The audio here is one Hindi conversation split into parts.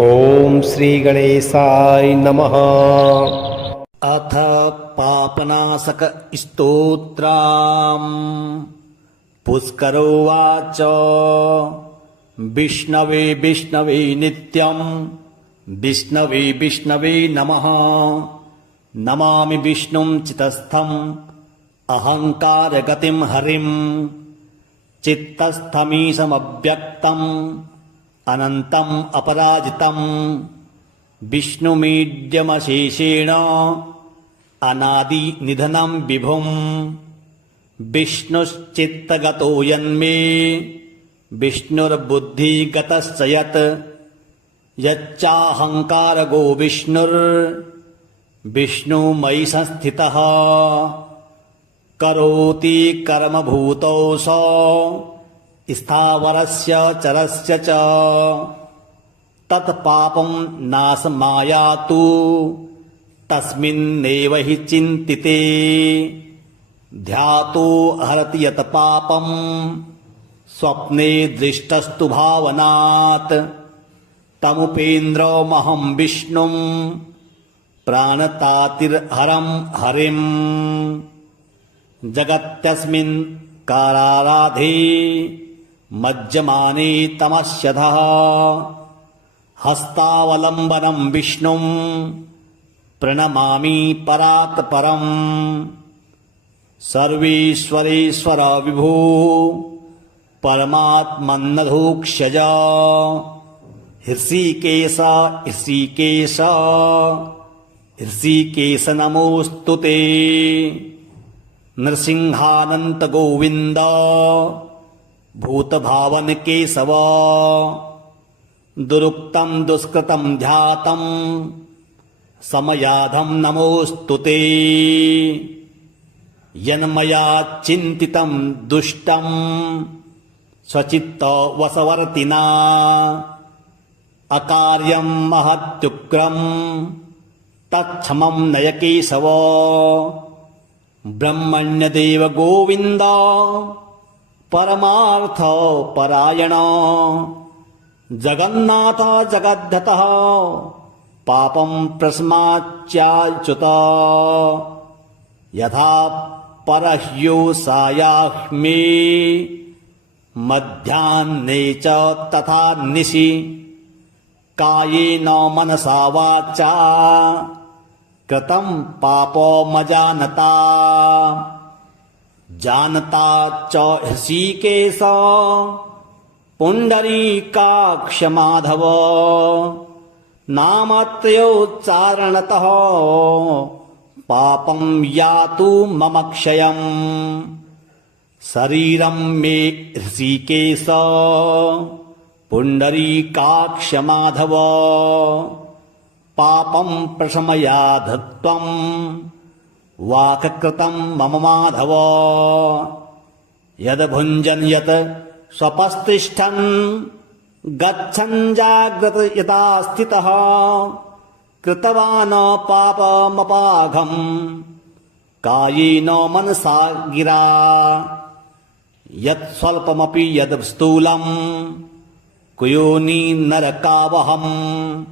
ओम श्री गणेशाय नमः। अथ पापनाशक स्तोत्रम्। पुष्करोवाच विष्णवे विष्णवे नित्यं विष्णवे विष्णवे नमः। नमामि विष्णुं चितस्थम् अहङ्कारगतिं हरिं। चित्तस्थमीशमव्यक्तम् अनन्तम् अपराजितम्। विष्णुमीड्यमशेषेण अनादि निधनं विभुम्। विष्णुश्चित्तगतो यन्मे विष्णुर्बुद्धिगतश्च यत्। यच्चाहङ्कारगो विष्णुर्विष्णुमयि संस्थितः। करोति कर्मभूतौ स स्थावरस्य चरस्य च। तत्पापं नाशमायातु तस्मिन्नेव हि चिन्तिते। ध्यातो हरति यत् पापं स्वप्ने दृष्टस्तु भावनात्। तमुपेन्द्रमहं विष्णुं प्राणतातिर्हरं हरिम्। जगत्यस्मिन् काराराधे मज्जमाने तमस्यधः। हस्तावलम्बनं विष्णुं प्रणमामि परात् परम्। सर्वेश्वरेश्वर विभो परमात्मन्नधोक्षज। हृषीकेश हृषीकेश हृषीकेश नमोऽस्तुते। नृसिंहानन्त गोविन्द भूतभावन केशव। दुरुक्तं दुष्कृतं ध्यातं समयाधं नमोऽस्तुते। यन्मया चिन्तितं दुष्टं स्वचित्तवशवर्तिना। अकार्यं महत्युग्रं तत्क्षमं नय केशव। ब्रह्मण्यदेव गोविन्द परमार्थ परायण। जगन्नाथ जगद्धतः पापं प्रस्माच्चाच्युत। यथा परह्योषायाह्मे मध्याह्ने च तथा निशि। कायेन मनसा वाचा कृतं पापमजानता। जानता च हृषीकेश पुण्डरीकाक्ष माधव। नामत्रयोच्चारणतः पापं यातु मम क्षयम्। शरीरं मे हृषीकेश पुण्डरीकाक्ष माधव। पापं प्रशमयाध त्वं वाक्कृतं मम माधव। यद् भुञ्जन् यत् स्वपस्तिष्ठन् गच्छन् जाग्रत यथा स्थितः। कृतवान् पापमपाघम् कायेन मनसा गिरा। यत् स्वल्पमपि यद् स्थूलम् कुयोनि नरकावहम्।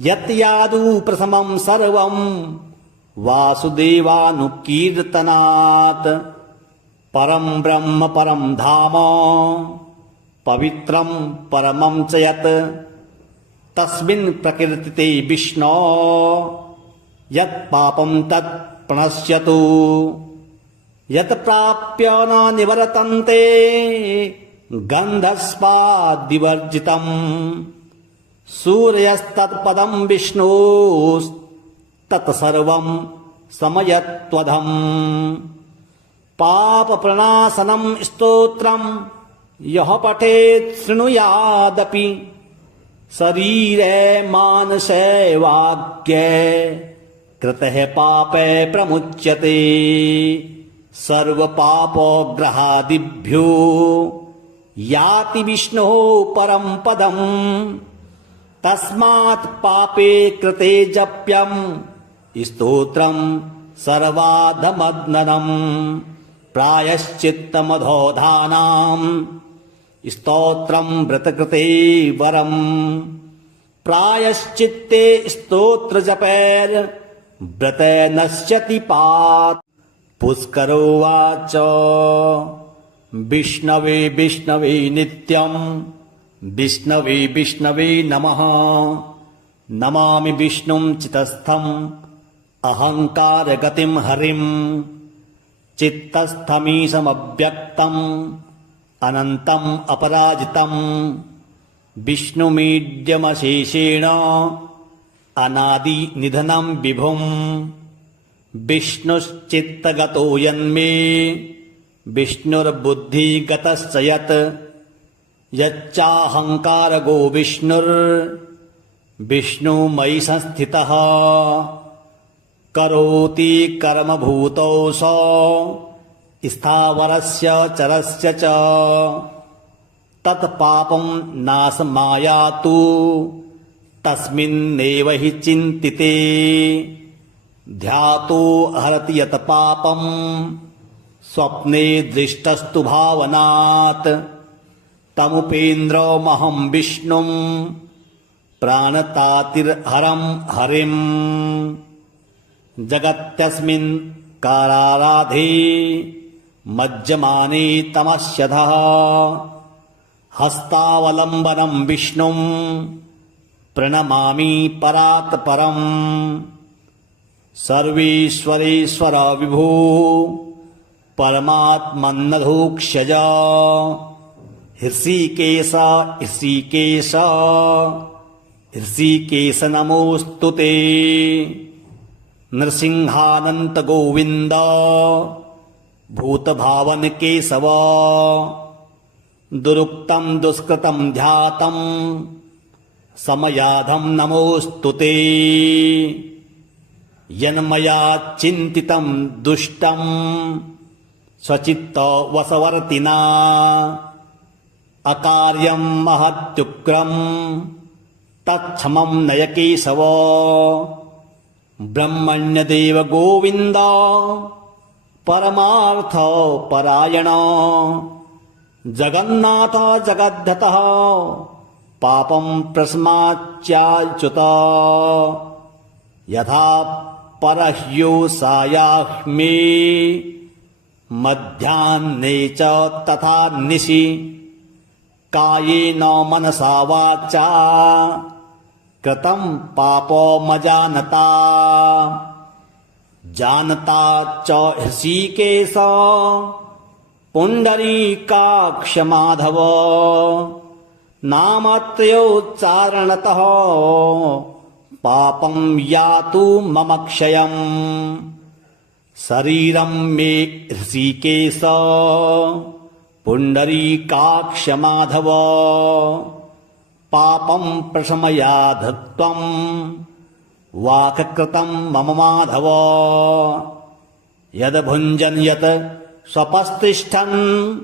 यत् यादु प्रथमं सर्वं वासुदेवानुकीर्तनात्। परं ब्रह्म परं धाम पवित्रं परमं च यत्। तस्मिन् प्रकीर्तिते विष्णो यत् पापं तत् प्रणश्यतु। यत् प्राप्य न निवर्तन्ते गन्धस्माद्विवर्जितम्। सूर्यस्तत्पदं विष्णोस्तत्सर्वं समयत्वधम्। पापप्रणाशनं स्तोत्रं यः पठेत् शृणुयादपि। शरीरे मानसे वाक्ये कृतः पापे प्रमुच्यते। सर्वपापग्रहादिभ्यो याति विष्णोः परं पदम्। तस्मात् पापे कृते जप्यं स्तोत्रं सर्वाधमग्ननम्। प्रायश्चित्तमधोधानाम् स्तोत्रं व्रतकृते वरम् प्रायश्चित्ते स्तोत्र जपैर् व्रते नश्यति पात्। पुष्करोवाच विष्णवे विष्णवे नित्यं विष्णवे विष्णवे नमः। नमामि विष्णुं चितस्थम् अहङ्कारगतिं हरिं। चित्तस्थमीशमव्यक्तम् अनन्तम् अपराजितम्। विष्णुमीड्यमशेषेण अनादिनिधनं विभुम्। विष्णुश्चित्तगतो यन्मे विष्णुर्बुद्धिगतश्च यत्। यच्चाहङ्कारगो विष्णुर्विष्णुमयि संस्थितः। करोति कर्मभूतौ स स्थावरस्य चरस्य च। तत्पापं नाशमायातु तस्मिन्नेव हि चिन्तिते। ध्यातो हरति यत् पापं स्वप्ने दृष्टस्तु भावनात्। तमुपेन्द्रमहं विष्णुं प्राणतातिर्हरं हरिम्। जगत्यस्मिन् काराराधे मज्जमाने तमस्यधः। हस्तावलम्बनं विष्णुं प्रणमामि परात् परम्। सर्वेश्वरेश्वर विभो परमात्मन्नधोक्षज। हृषीकेश हृषीकेश हृषीकेश नमोऽस्तु ते। नृसिंहानन्त गोविन्द भूतभावन केशव। दुरुक्तं दुष्कृतं ध्यातं समयाधं नमोऽस्तु ते। यन्मया चिन्तितं दुष्टं स्वचित्तवशवर्तिना। अकार्यं महत्युग्रं तत्क्षमं नय केशव। ब्रह्मण्यदेव गोविन्द परमार्थ परायण। जगन्नाथ जगद्धतः पापं प्रस्माच्चाच्युत। यथा परह्योषायाह्मे मध्याह्ने च तथा निशि। कायेन मनसा वाचा कृतं पापमजानता। जानता च हृषीकेश पुण्डरीकाक्ष माधव। नामत्रयोच्चारणतः पापं यातु मम क्षयम्। शरीरं मे हृषीकेश पुण्डरीकाक्ष माधव। पापं प्रशमयाध त्वं वाक्कृतं मम माधव। यद् भुञ्जन् यत् स्वपस्तिष्ठन्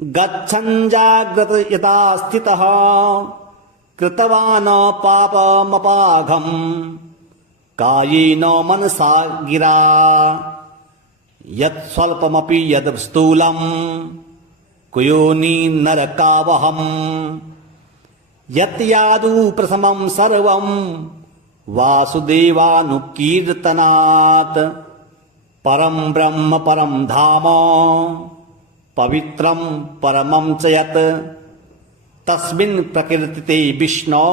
गच्छन् जाग्रत यथा स्थितः। कृतवान् पापमपाघम् कायेन मनसा गिरा। यत् स्वल्पमपि यद् स्थूलम् कुयोनि नरकावहम्। यत् यादु प्रथमं सर्वं वासुदेवानुकीर्तनात्। परं ब्रह्म परं धाम पवित्रं परमं च यत्। तस्मिन् प्रकीर्तिते विष्णो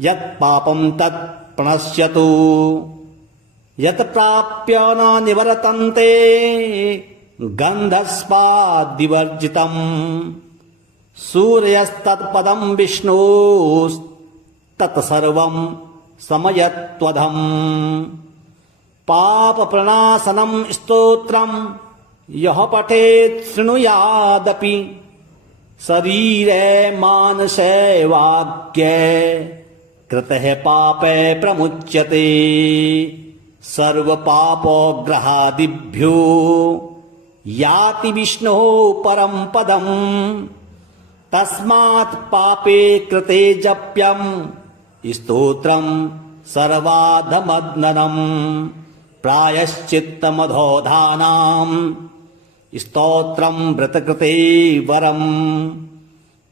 यत् पापं तत् प्रणश्यतु। यत् प्राप्य न निवर्तन्ते गन्धस्पाद्विवर्जितम्। सूर्यस्तत्पदं विष्णोस्तत्सर्वं समयत्वधम्। पापप्रणाशनं स्तोत्रं यः पठेत् शृणुयादपि। शरीरे मानसे वाक्ये कृतः पापे प्रमुच्यते। सर्वपापग्रहादिभ्यो याति विष्णोः परं पदम्। तस्मात् पापे कृते जप्यं स्तोत्रं सर्वाधमग्ननम्। प्रायश्चित्तमधोधानां स्तोत्रं व्रतकृते वरम्।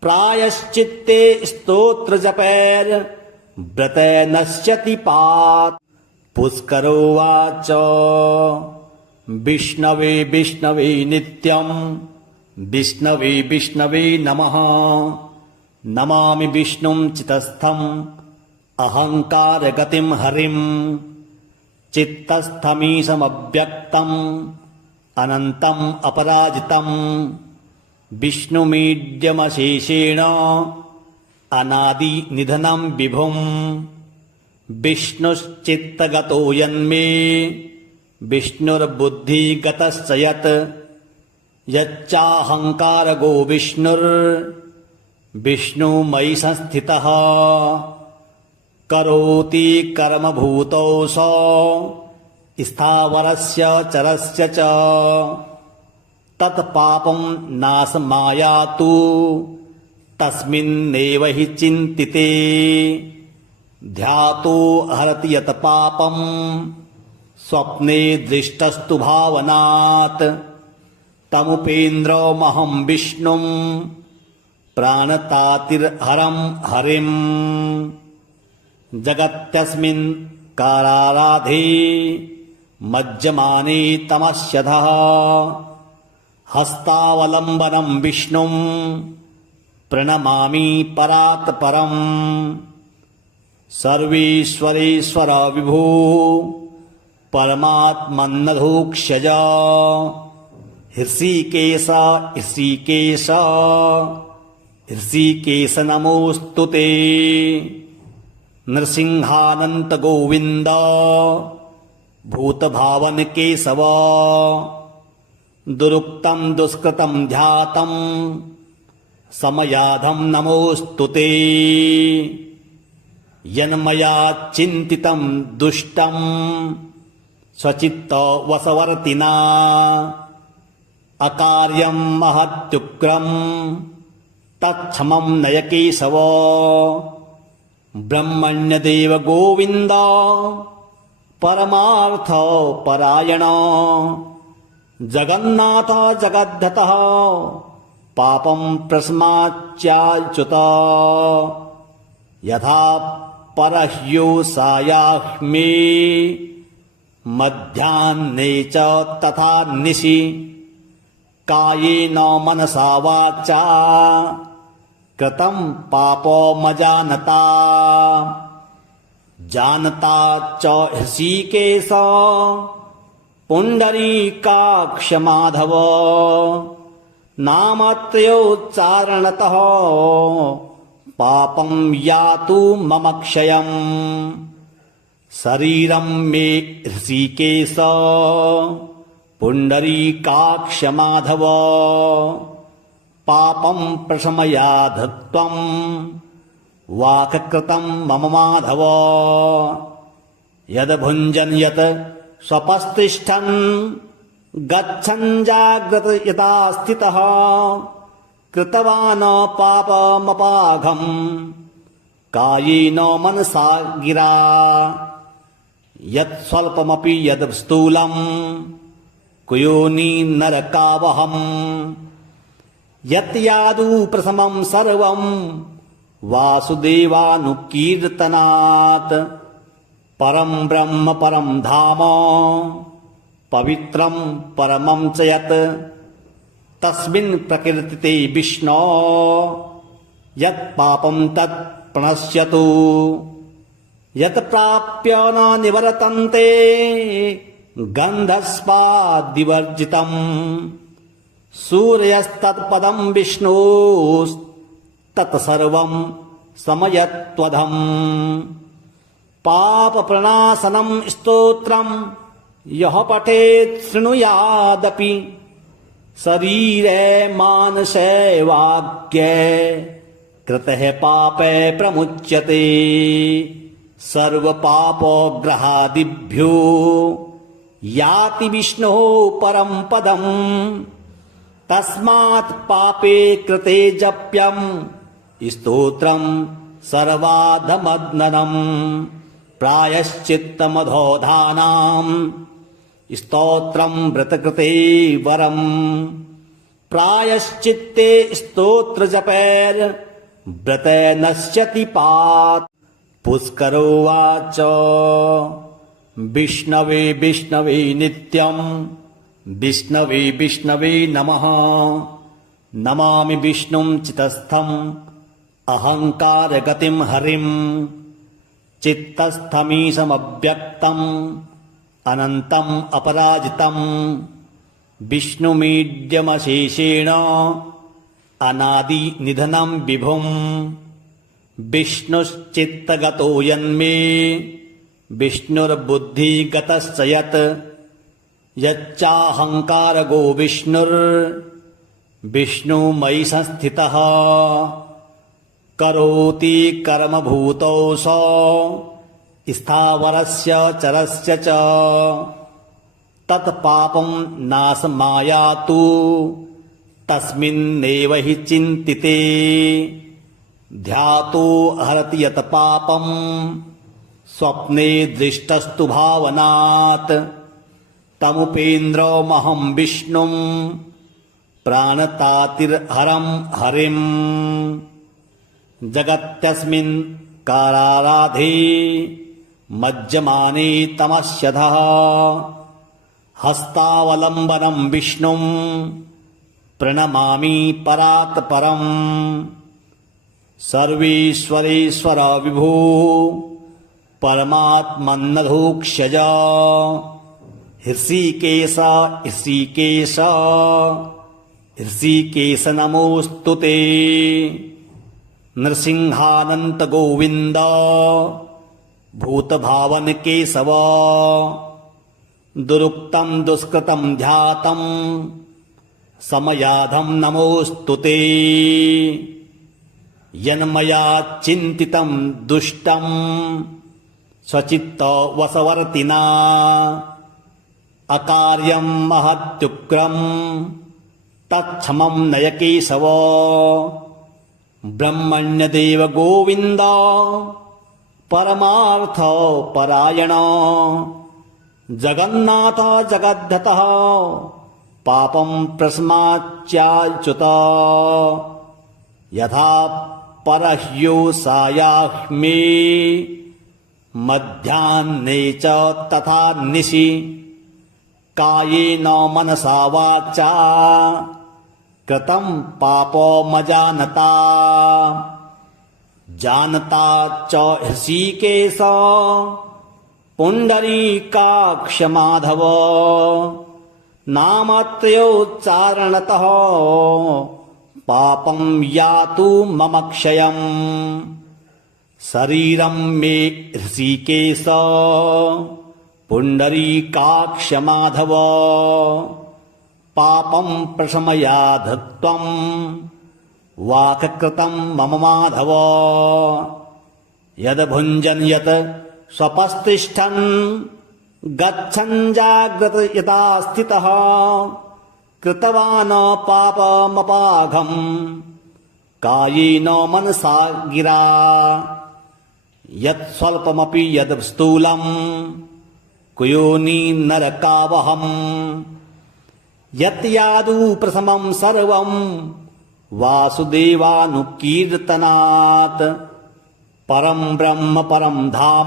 प्रायश्चित्ते स्तोत्र जपैर व्रते नश्यति पात्। पुष्करोवाच विष्णवे विष्णवे नित्यं विष्णवे विष्णवे नमः। नमामि विष्णुं चितस्थम् अहङ्कारगतिं हरिं। चित्तस्थमीशमव्यक्तम् अनन्तम् अपराजितम्। विष्णुमीड्यमशेषेण अनादि निधनं विभुम्। विष्णुश्चित्तगतो यन्मे विष्णुर्बुद्धिगतश्च यत्। यच्चाहङ्कारगो विष्णुर्विष्णुमयि संस्थितः। करोति कर्मभूतौ स स्थावरस्य चरस्य च। तत्पापं नाशमायातु तस्मिन्नेव हि चिन्तिते। ध्यातो हरति यत् पापं स्वप्ने दृष्टस्तु भावनात्। तमुपेन्द्रमहं विष्णुं प्राणतातिर्हरं हरिम्। जगत्यस्मिन् काराराधे मज्जमाने तमस्यधः। हस्तावलम्बनं विष्णुं प्रणमामि परात् परम्। सर्वेश्वरेश्वर विभो परमात्मन्नधोक्षज। हृषीकेश हृषीकेश हृषीकेश नमोऽस्तु ते। नृसिंहानन्त गोविन्द भूतभावन केशव। दुरुक्तं दुष्कृतं ध्यातं समयाधं नमोऽस्तु ते। यन्मया चिन्तितं दुष्टं स्वचित्तवशवर्तिना। अकार्यं महत्युग्रं तत्क्षमं नय केशव। ब्रह्मण्यदेव गोविन्द परमार्थ परायण। जगन्नाथ जगद्धतः पापं प्रस्माच्चाच्युत। यथा परह्योषायाह्मे मध्याह्ने च तथा निशि। कायेन मनसा वाचा कृतं पापमजानता। जानता च हृषीकेश पुण्डरीकाक्ष माधव। नामत्रयोच्चारणतः पापं यातु मम क्षयम्। शरीरं मे हृषीकेश पुण्डरीकाक्ष माधव। पापं प्रशमयाध त्वं वाक्कृतं मम माधव। यद् भुञ्जन् यत् स्वपस्तिष्ठन् गच्छन् जाग्रत यथा स्थितः। कृतवान् पापमपाघम् कायेन मनसा गिरा। यत् स्वल्पमपि यद् स्थूलम् कुयोनि नरकावहम्। यत् यादु प्रथमं सर्वं वासुदेवानुकीर्तनात्। परं ब्रह्म परं धाम पवित्रं परमं च यत्। तस्मिन् प्रकीर्तिते विष्णो यत् पापं तत् प्रणश्यतु। यत् प्राप्य न निवर्तन्ते गन्धस्माद्विवर्जितम्। सूर्यस्तत्पदं विष्णोस्तत्सर्वं समयत्वधम्। पापप्रणाशनं स्तोत्रं यः पठेत् शृणुयादपि। शरीरे मानसे वाक्ये कृतः पापे प्रमुच्यते। सर्वपापोग्रहादिभ्यो याति विष्णोः परं पदम्। तस्मात् पापे कृते जप्यं स्तोत्रं सर्वाधमग्ननम्। प्रायश्चित्तमधोधानां स्तोत्रं व्रतकृते वरम्। प्रायश्चित्ते स्तोत्र जपैर व्रते नश्यति पात्। पुष्करोवाच विष्णवे विष्णवे नित्यं विष्णवे विष्णवे नमः। नमामि विष्णुं चितस्थम् अहङ्कारगतिं हरिं। चित्तस्थमीशमव्यक्तम् अनन्तम् अपराजितम्। विष्णुमीड्यमशेषेण अनादिनिधनं विभुम्। विष्णुश्चित्तगतो यन्मे विष्णुर्बुद्धिगतश्च यत्। यच्चाहङ्कारगो विष्णुर्विष्णुमयि संस्थितः। करोति कर्मभूतौ स स्थावरस्य चरस्य च। तत्पापं नाशमायातु तस्मिन्नेव हि चिन्तिते। ध्यातो हरति यत् पापं स्वप्ने दृष्टस्तु भावनात्। तमुपेन्द्रमहं विष्णुं प्राणतातिर्हरं हरिम्। जगत्यस्मिन् काराराधे मज्जमाने तमस्यधः। हस्तावलम्बनं विष्णुं प्रणमामि परात् परम्। सर्वेश्वरेश्वर विभो परमात्मन्नधोक्षज। हृषीकेश हृषीकेश हृषीकेश नमोऽस्तु ते। नृसिंहानन्त गोविन्द भूतभावन केशव। दुरुक्तं दुष्कृतं ध्यातं समयाधं नमोऽस्तु ते। यन्मया चिन्तितं दुष्टं स्वचित्तवशवर्तिना। अकार्यं महत्युग्रं तत्क्षमं नय केशव। ब्रह्मण्यदेव गोविन्द परमार्थपरायण। जगन्नाथ जगद्धतः पापं प्रस्माच्चाच्युत। यथा परह्योषायाह्मे मध्याह्ने च तथा निशि। कायेन मनसा वाचा कृतं पापमजानता। जानता च हृषीकेश पुण्डरीकाक्ष माधव। नामत्रयोच्चारणतः पापं यातु मम क्षयम्। शरीरं मे हृषीकेश पुण्डरीकाक्ष माधव। पापं प्रशमयाध त्वं वाक्कृतं मम माधव। यद्भुञ्जन् यत् स्वपस्तिष्ठन् गच्छन् जाग्रत यथा स्थितः। कृतवान् पापमपाघम् कायेन मनसा गिरा। यत् स्वल्पमपि यद् स्थूलम् कुयोनि नरकावहम्। यत् यादु प्रथमं सर्वं वासुदेवानुकीर्तनात्। परं ब्रह्म परं धाम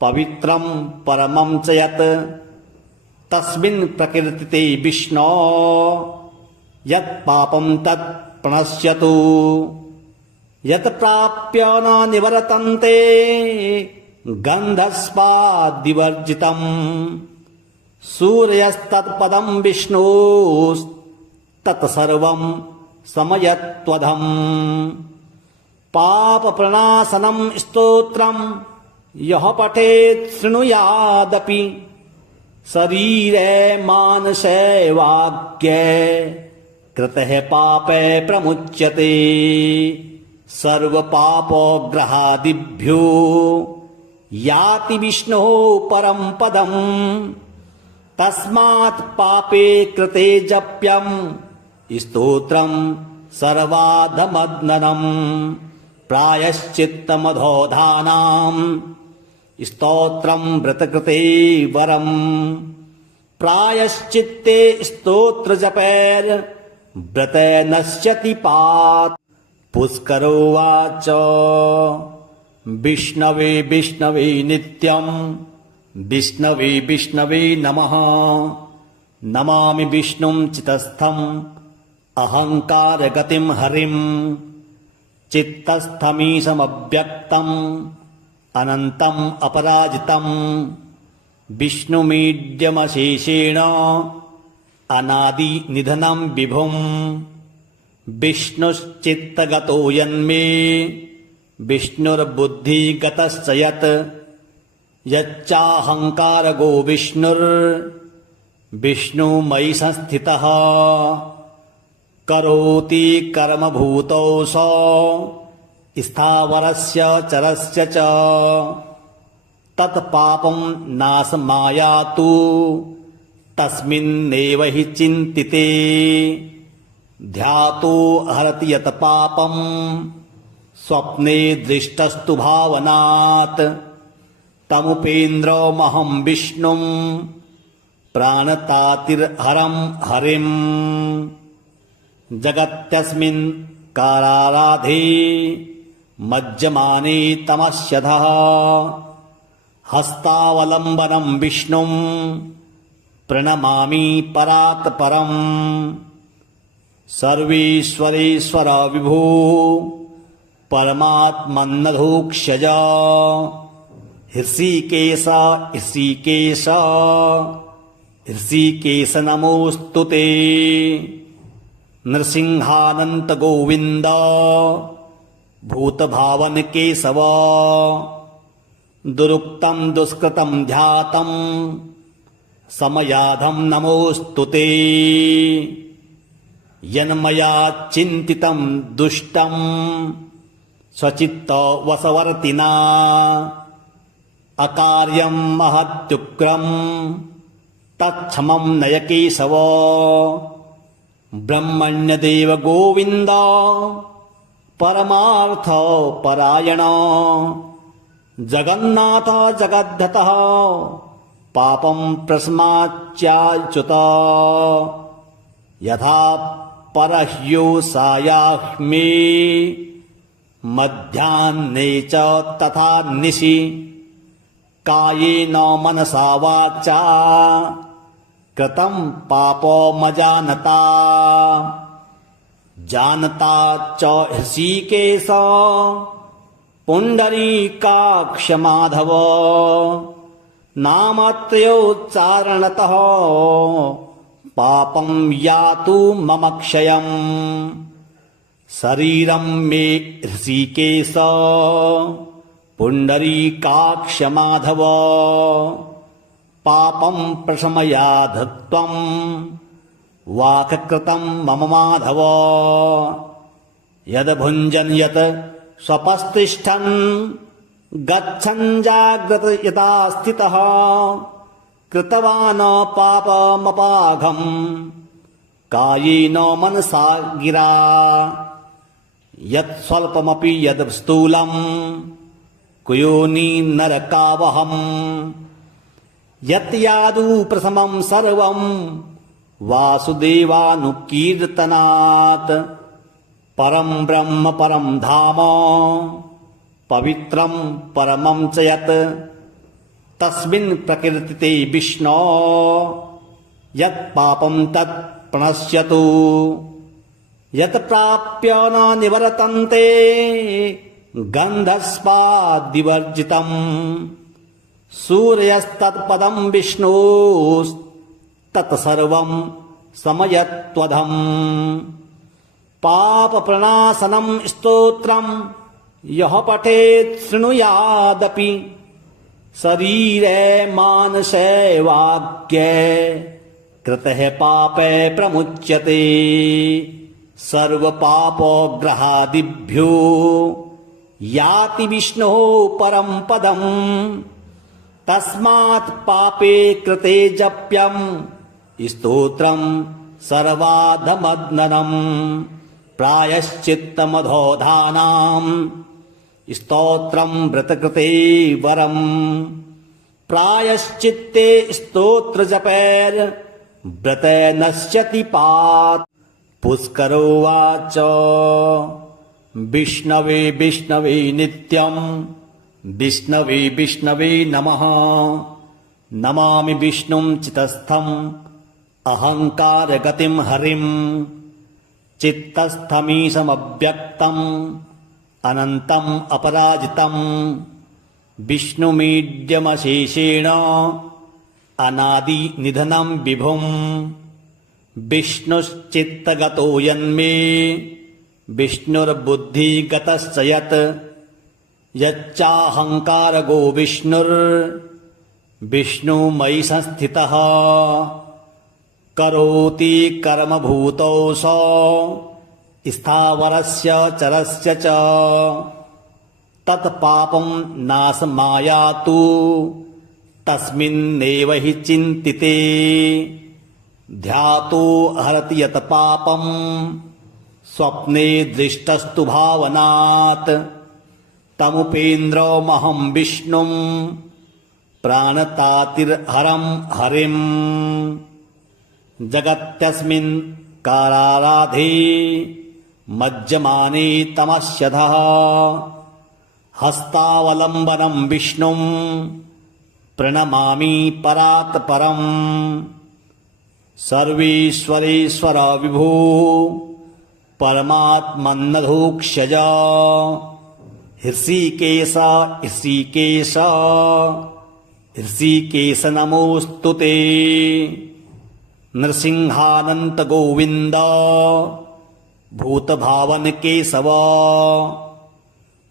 पवित्रं परमं च यत्। तस्मिन् प्रकीर्तिते विष्णो यत् पापं तत् प्रणश्यतु। यत् प्राप्य न निवर्तन्ते गन्धस्वादिवर्जितम्। सूर्यस्तत्पदं विष्णोस्तत्सर्वं समयत्वधम्। पापप्रणाशनं स्तोत्रं यः पठेत् शृणुयादपि। शरीरे मानसे वाक्ये कृतः पापे प्रमुच्यते। सर्वपापग्रहादिभ्यो याति विष्णोः परं पदम्। तस्मात् पापे कृते जप्यं स्तोत्रं सर्वाधमग्ननम्। प्रायश्चित्तमधोधानां स्तोत्रं व्रतकृते वरम्। प्रायश्चित्ते स्तोत्र जपैर व्रते नश्यति पात्। पुष्करोवाच विष्णवे विष्णवे नित्यं विष्णवे विष्णवे नमः। नमामि विष्णुं चितस्थम् अहङ्कारगतिं हरिं। चित्तस्थमीशमव्यक्तम् अनन्तम् अपराजितम्। विष्णुमीड्यमशेषेण अनादिनिधनं विभुम्। विष्णुश्चित्तगतो यन्मे विष्णुर्बुद्धिगतश्च यत्। यच्चाहङ्कारगो विष्णुर्विष्णुमयि संस्थितः। करोति कर्मभूतौ स स्थावरस्य चरस्य च। तत्पापं नाशमायातु तस्मिन्नेव हि चिन्तिते। ध्यातो हरति यत् पापं स्वप्ने दृष्टस्तु भावनात्। तमुपेन्द्रमहं विष्णुं प्राणतातिर्हरं हरिम्। जगत्यस्मिन् काराराधे मज्जमाने तमस्यधः। हस्तावलम्बनं विष्णुं प्रणमामि परात् परम्। सर्वेश्वरेश्वर विभो परमात्मन्नधोक्षज। हृषीकेश हृषीकेश हृषीकेश नमोऽस्तु ते। नृसिंहानन्त गोविन्द भूतभावन केशव। दुरुक्तं दुष्कृतं ध्यातं समयाधं नमोऽस्तु ते। यन्मया चिन्तितं दुष्टं स्वचित्तवशवर्तिना। अकार्यं महत्युग्रं तत्क्षमं नय केशव। ब्रह्मण्यदेव गोविन्द परमार्थपरायण। जगन्नाथ जगद्धतः पापं प्रस्माच्चाच्युत। यथा परह्योषायाह्मे मध्याह्ने च तथा निशि। कायेन मनसा वाचा कृतं पापमजानता। जानता च हृषीकेश पुण्डरीकाक्ष माधव। नामत्रयोच्चारणतः पापं यातु मम क्षयम्। शरीरं मे हृषीकेश पुण्डरीकाक्ष माधव। पापं प्रशमयाध त्वं वाक्कृतं मम माधव। यद्भुञ्जन् यत् स्वपस्तिष्ठन् गच्छन् जाग्रत यथा स्थितः। कृतवान् पापमपाघम् कायेन मनसा गिरा। यत् स्वल्पमपि यद् स्थूलम् कुयोनि नरकावहम्। यत् यादु प्रथमं सर्वं वासुदेवानुकीर्तनात्। परं ब्रह्म परं धाम पवित्रं परमं च यत्। तस्मिन् प्रकृतिते विष्णो यत् पापं तत् प्रणश्यतु। यत् प्राप्य न निवर्तन्ते गन्धस्वाद्विवर्जितम्। सूर्यस्तत्पदं विष्णोस्तत्सर्वं समयत्वधम्। पापप्रणाशनं स्तोत्रं यः पठेत् शृणुयादपि। शरीरे मानसे वाक्ये कृतः पापे प्रमुच्यते। सर्वपापग्रहादिभ्यो याति विष्णोः परं पदम्। तस्मात् पापे कृते जप्यं स्तोत्रं सर्वाधमग्ननम्। प्रायश्चित्तमधोधानां स्तोत्रं व्रतकृते वरम्। प्रायश्चित्ते स्तोत्र जपैर व्रते नश्यति पात्। पुष्करोवाच विष्णवे विष्णवे नित्यं विष्णवे विष्णवे नमः। नमामि विष्णुं चितस्थम् अहङ्कारगतिं हरिं। चित्तस्थमीशमव्यक्तम् अनन्तम् अपराजितम्। विष्णुमीड्यमशेषेण अनादिनिधनं विभुम्। विष्णुश्चित्तगतो यन्मे विष्णुर्बुद्धिगतश्च यत्। यच्चाहङ्कारगो विष्णुर्विष्णुमयि संस्थितः। करोति कर्मभूतौ स स्थावरस्य चरस्य च। तत्पापं नाशमायातु तस्मिन्नेव हि चिन्तिते। ध्यातो हरति यत् पापं स्वप्ने दृष्टस्तु भावनात्। तमुपेन्द्रमहं विष्णुं प्राणतातिर्हरं हरिम्। जगत्यस्मिन् काराराधे मज्जमाने तमस्यधः। हस्तावलम्बनं विष्णुं प्रणमामि परात् परम्। सर्वेश्वरेश्वर विभो परमात्मन्नधोक्षज। हृषीकेश हृषीकेश हृषीकेश नमोऽस्तु ते। नृसिंहानन्त गोविन्द भूतभावन केशव।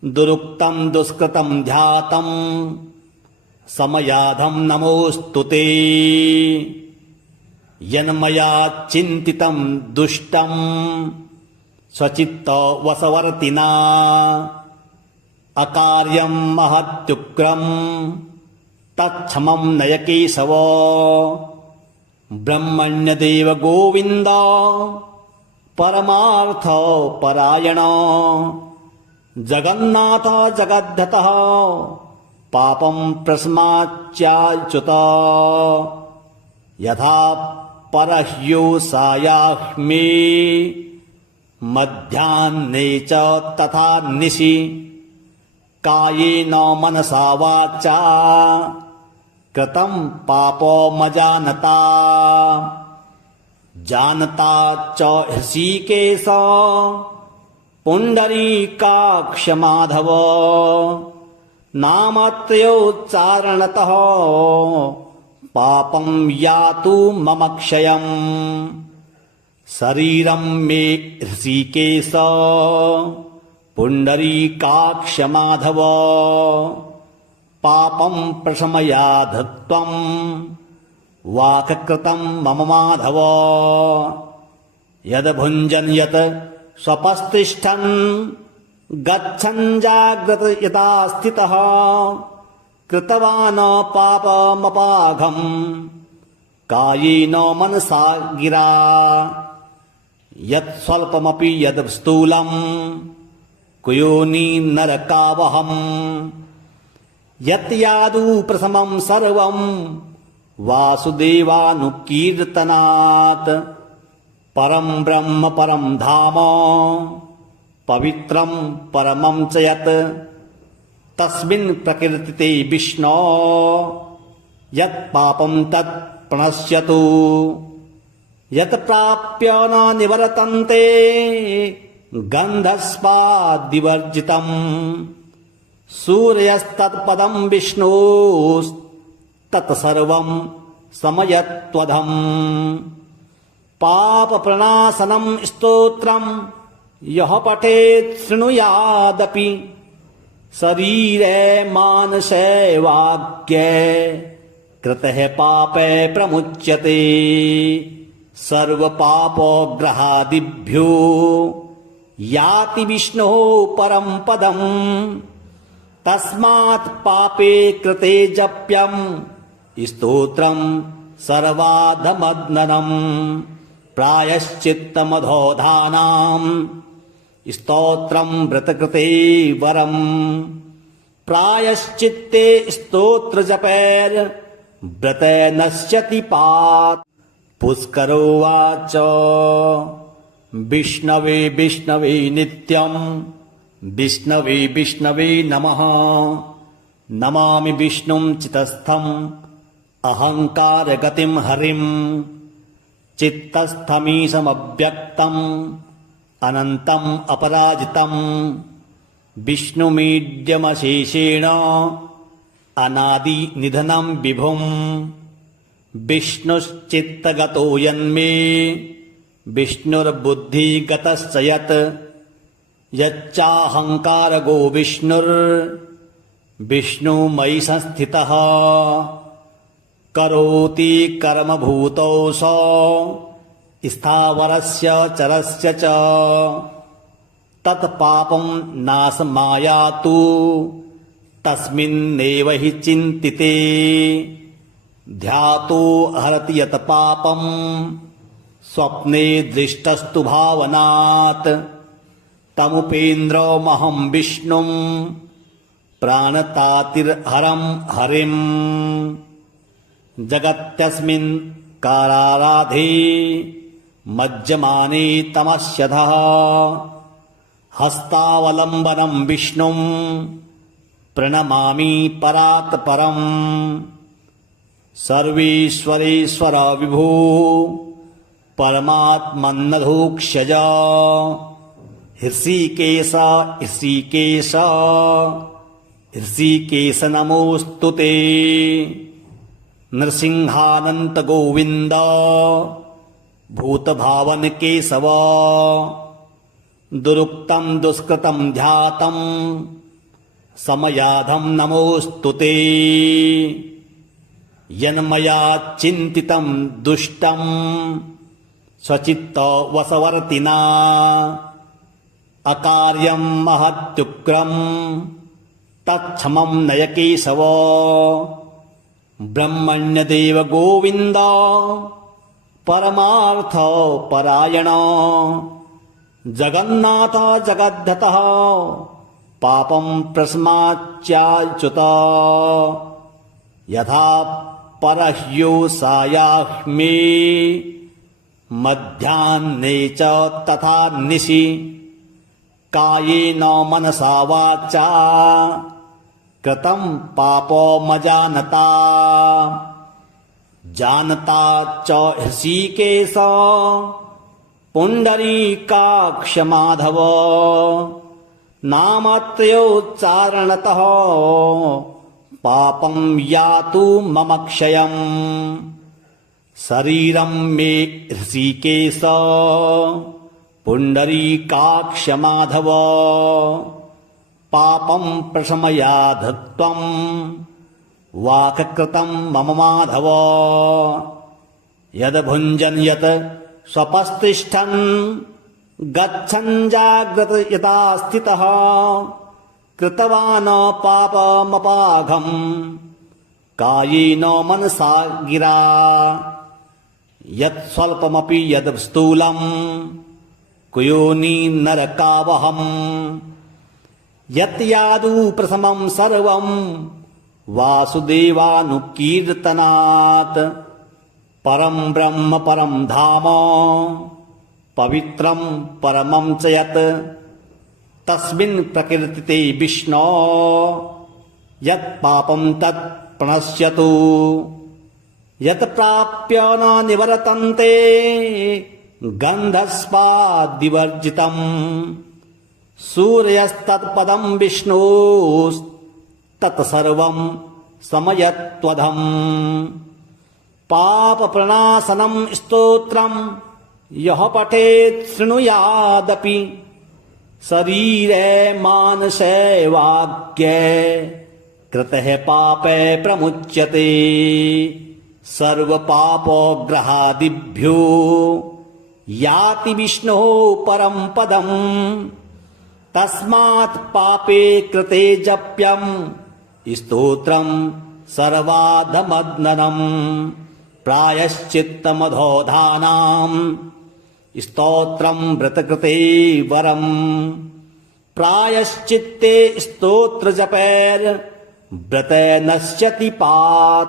दुरुक्तं दुष्कृतं ध्यातं समयाधं नमोऽस्तु ते। यन्मया चिन्तितं दुष्टं स्वचित्तवशवर्तिना। अकार्यं महत्युग्रं तत्क्षमं नय केशव। ब्रह्मण्यदेव गोविन्द परमार्थ परायण। जगन्नाथ जगद्धतः पापं प्रस्माच्चाच्युत। यथा परह्योषायाह्मे मध्याह्ने च तथा निशि। कायेन मनसा वाचा कृतं पापमजानता। जानता च हृषीकेश पुण्डरीकाक्ष माधव। नामत्रयोच्चारणतः पापं यातु मम क्षयम्। शरीरं मे हृषीकेश पुण्डरीकाक्ष माधव। पापं प्रशमयाध त्वं वाक्कृतं मम माधव। यद्भुञ्जन् यत् स्वपस्तिष्ठन् गच्छन् जाग्रत यथा स्थितः। कृतवान् पापमपाघम् कायेन मनसा गिरा। यत् स्वल्पमपि यद् स्थूलम् कुयोनि नरकावहम्। यत् यादु प्रथमं सर्वं वासुदेवानुकीर्तनात्। परं ब्रह्म परं धाम पवित्रं परमं च यत्। तस्मिन् प्रकीर्तिते विष्णो यत् पापं तत् प्रणश्यतु। यत् प्राप्य न निवर्तन्ते गन्धस्माद्विवर्जितम्। सूर्यस्तत्पदं विष्णोस्तत्सर्वं समयत्वधम्। पापप्रणाशनं स्तोत्रं यः पठेत् शृणुयादपि। शरीरे मानसे वाक्ये कृतः पापे प्रमुच्यते। सर्वपापग्रहादिभ्यो याति विष्णोः परं पदम्। तस्मात् पापे कृते जप्यं स्तोत्रं सर्वाधमग्ननम्। प्रायश्चित्तमधोधानां स्तोत्रं व्रतकृते वरम्। प्रायश्चित्ते स्तोत्र जपैर् व्रते नश्यति पात्। पुष्करोवाच विष्णवे विष्णवे नित्यं विष्णवे विष्णवे नमः। नमामि विष्णुं चितस्थम् अहङ्कारगतिं हरिं। चित्तस्थमीशमव्यक्तम् अनन्तम् अपराजितम्। विष्णुमीड्यमशेषेण अनादिनिधनं विभुम्। विष्णुश्चित्तगतो यन्मे विष्णुर्बुद्धिगतश्च यत्। यच्चाहङ्कारगो विष्णुर्विष्णुमयि संस्थितः। करोति कर्मभूतौ स स्थावरस्य चरस्य च। तत्पापं नाशमायातु तस्मिन्नेव हि चिन्तिते। ध्यातो हरति यत् पापं स्वप्ने दृष्टस्तु भावनात्। तमुपेन्द्रमहं विष्णुं प्राणतातिर्हरं हरिम्। जगत्यस्मिन् काराराधे मज्जमाने तमस्यधः। हस्तावलम्बनं विष्णुं प्रणमामि परात् परम्। सर्वेश्वरेश्वर विभो परमात्मन्नधोक्षज। हृषीकेश हृषीकेश हृषीकेश नमोऽस्तु ते। नृसिंहानन्त गोविन्द भूतभावन केशव। दुरुक्तं दुष्कृतं ध्यातं समयाधं नमोऽस्तु ते। यन्मया चिन्तितं दुष्टं स्वचित्तवशवर्तिना। अकार्यं महत्युग्रं तत्क्षमं नय केशव। ब्रह्मण्यदेव गोविन्द परमार्थ परायण। जगन्नाथ जगद्धतः पापं प्रस्माच्चाच्युत। यथा परह्योषायाह्मे मध्याह्ने च तथा निशि। कायेन मनसा वाचा कृतं पापमजानता। जानता च हृषीकेश पुण्डरीकाक्ष माधव। नामत्रयोच्चारणतः पापं यातु मम क्षयम्। शरीरं मे हृषीकेश पुण्डरीकाक्ष माधव। पापं प्रशमयाध त्वं वाक्कृतं मम माधव। यद् भुञ्जन् यत् स्वपस्तिष्ठन् गच्छन् जाग्रत यथा स्थितः। कृतवान् पापमपाघम् कायेन मनसा गिरा। यत् स्वल्पमपि यद् स्थूलम् कुयोनि नरकावहम्। यत् यादु प्रथमं सर्वं वासुदेवानुकीर्तनात्। परं ब्रह्म परं धाम पवित्रं परमं च यत्। तस्मिन् प्रकीर्तिते विष्णो यत् पापं तत् प्रणश्यतु। यत् प्राप्य न निवर्तन्ते गन्धस्पाद्विवर्जितम्। सूर्यस्तत्पदं विष्णोस्तत्सर्वं समयत्वधम्। पापप्रणाशनं स्तोत्रं यः पठेत् शृणुयादपि। शरीरे मानसे वाक्ये कृतः पापे प्रमुच्यते। सर्वपापग्रहादिभ्यो याति विष्णोः परं पदम्। तस्मात् पापे कृते जप्यं स्तोत्रं सर्वाधमग्ननम्। प्रायश्चित्तमधोधानां स्तोत्रं व्रतकृते वरम्। प्रायश्चित्ते स्तोत्र जपैर व्रते नश्यति पात्